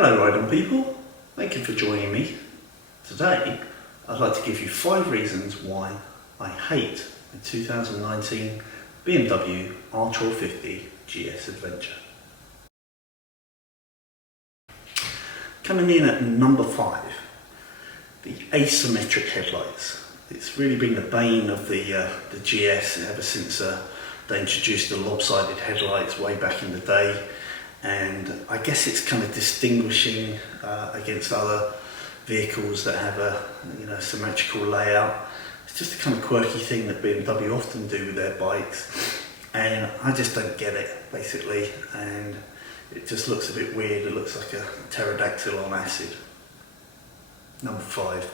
Hello Ride-On people, thank you for joining me. Today I'd like to give you 5 reasons why I hate the 2019 BMW R1250 GS Adventure. Coming in at number 5, the asymmetric headlights. It's really been the bane of the GS ever since they introduced the lopsided headlights way back in the day. And I guess it's kind of distinguishing against other vehicles that have a symmetrical layout. It's just a kind of quirky thing that BMW often do with their bikes, and I just don't get it basically, and it just looks a bit weird. It looks like a pterodactyl on acid. Number 5,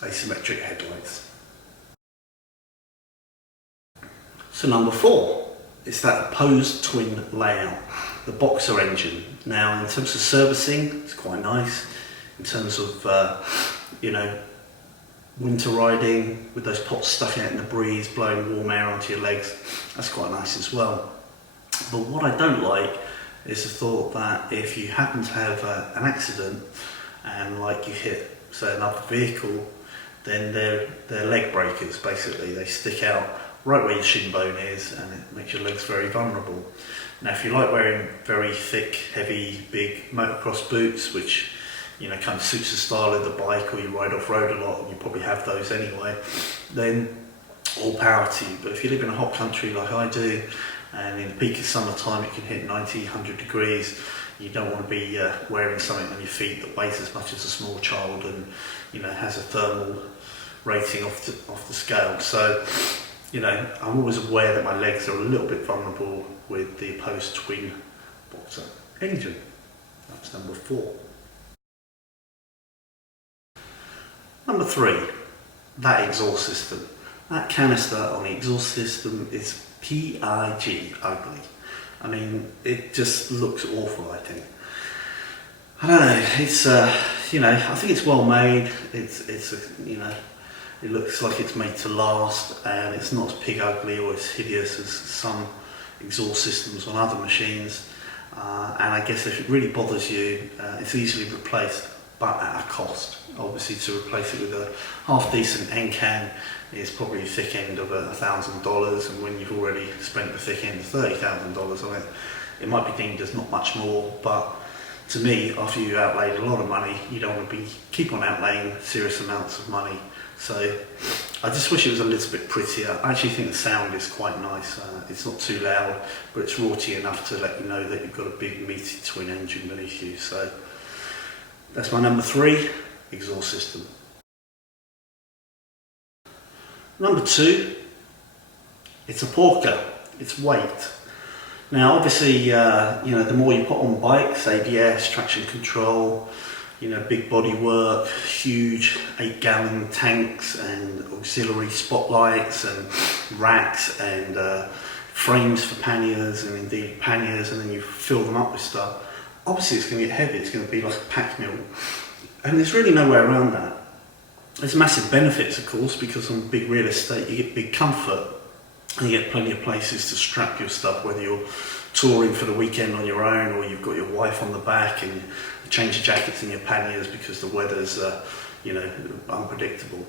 asymmetric headlights. So number 4, it's that opposed twin layout. The boxer engine. Now in terms of servicing, it's quite nice. In terms of winter riding with those pots stuck out in the breeze, blowing warm air onto your legs, that's quite nice as well. But what I don't like is the thought that if you happen to have an accident and like you hit, say, another vehicle, then they're leg breakers basically. They stick out right where your shin bone is, and it makes your legs very vulnerable. Now if you like wearing very thick, heavy, big motocross boots, which kind of suits the style of the bike, or you ride off-road a lot and you probably have those anyway, then all power to you. But if you live in a hot country like I do, and in the peak of summertime it can hit 90, 100 degrees, you don't want to be wearing something on your feet that weighs as much as a small child and has a thermal rating off the scale. So I'm always aware that my legs are a little bit vulnerable with the opposed twin boxer engine. That's number 4. Number 3, that exhaust system. That canister on the exhaust system is pig ugly. I mean, it just looks awful, I think. I don't know, it's I think it's well made. It looks like it's made to last, and it's not as pig ugly or as hideous as some exhaust systems on other machines. And I guess if it really bothers you, it's easily replaced, but at a cost. Obviously, to replace it with a half-decent end can is probably a thick end of $1,000, and when you've already spent the thick end of $30,000 on it, it might be deemed as not much more. But to me, after you outlaid a lot of money, you don't want to keep on outlaying serious amounts of money. So I just wish it was a little bit prettier. I actually think the sound is quite nice. It's not too loud, but it's raughty enough to let you know that you've got a big meaty twin engine beneath you. So that's my number 3, exhaust system. Number 2, it's a porker. It's weight. Now obviously, the more you put on bikes, ABS, traction control, big body work, huge 8-gallon tanks and auxiliary spotlights and racks and frames for panniers, and indeed panniers, and then you fill them up with stuff. Obviously it's going to get heavy, it's going to be like a pack mule, and there's really no way around that. There's massive benefits, of course, because on big real estate you get big comfort and you get plenty of places to strap your stuff, whether you're touring for the weekend on your own or you've got your wife on the back and you change your jackets and your panniers because the weather's unpredictable.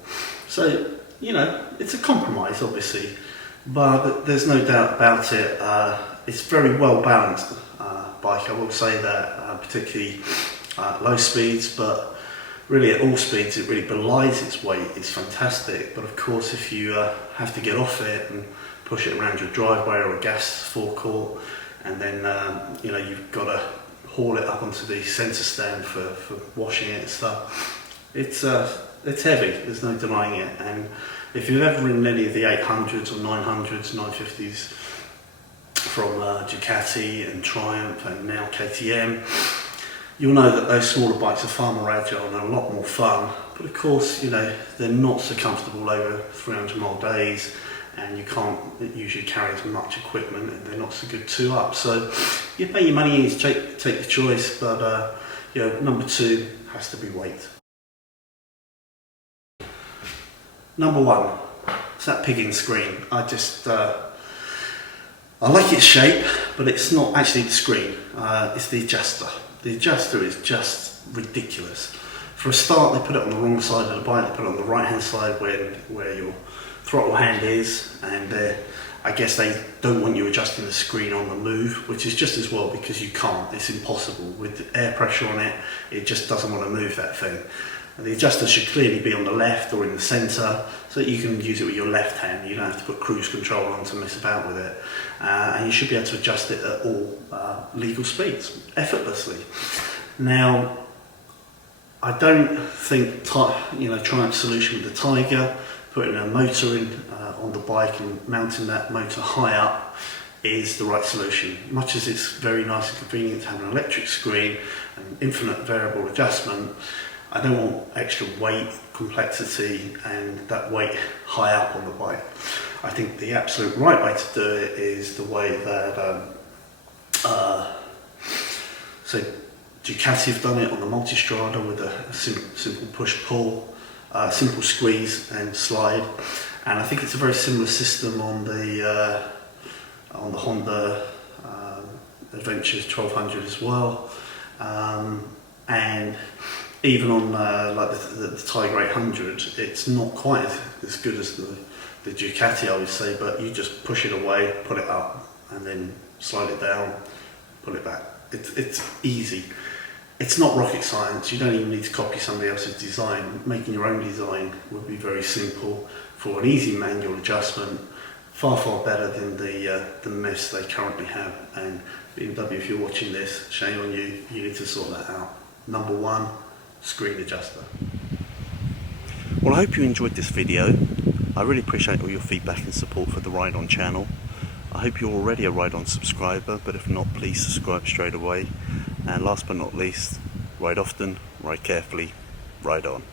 So it's a compromise obviously, but there's no doubt about it. It's very well balanced bike, I will say that, particularly low speeds, but really at all speeds it really belies its weight. It's fantastic, but of course if you have to get off it and push it around your driveway or a gas forecourt, and then you've got to haul it up onto the centre stand for washing it and stuff, it's heavy, there's no denying it. And if you've ever ridden any of the 800s or 900s, 950s from Ducati and Triumph and now KTM, you'll know that those smaller bikes are far more agile and a lot more fun. But of course, they're not so comfortable over 300-mile days, and you can't usually carry as much equipment, and they're not so good two up. So you pay your money in, take the choice, but number 2 has to be weight. Number 1, it's that pigging screen. I like its shape, but it's not actually the screen, it's the adjuster. The adjuster is just ridiculous. For a start, they put it on the wrong side of the bike. They put it on the right hand side where your throttle hand is, and I guess they don't want you adjusting the screen on the move, which is just as well, because you can't. It's impossible. With the air pressure on it, it just doesn't want to move that thing. And the adjuster should clearly be on the left or in the centre, so that you can use it with your left hand. You don't have to put cruise control on to mess about with it. And you should be able to adjust it at all legal speeds, effortlessly. Now, I don't think Triumph's solution with the Tiger, putting a motor in on the bike and mounting that motor high up, is the right solution. Much as it's very nice and convenient to have an electric screen and infinite variable adjustment, I don't want extra weight, complexity, and that weight high up on the bike. I think the absolute right way to do it is the way that so Ducati have done it on the Multistrada, with a simple push-pull, simple squeeze and slide, and I think it's a very similar system on the Honda Adventures 1200 as well, and even on like the Tiger 800, it's not quite as good as the Ducati, I would say, but you just push it away, put it up, and then slide it down, pull it back. It's easy. It's not rocket science. You don't even need to copy somebody else's design. Making your own design would be very simple for an easy manual adjustment. Far better than the mess they currently have. And BMW, if you're watching this, shame on you. You need to sort that out. Number one, screen adjuster. Well, I hope you enjoyed this video. I really appreciate all your feedback and support for the Ride On channel. I hope you're already a Ride On subscriber, but if not, please subscribe straight away. And last but not least, ride often, ride carefully, ride on.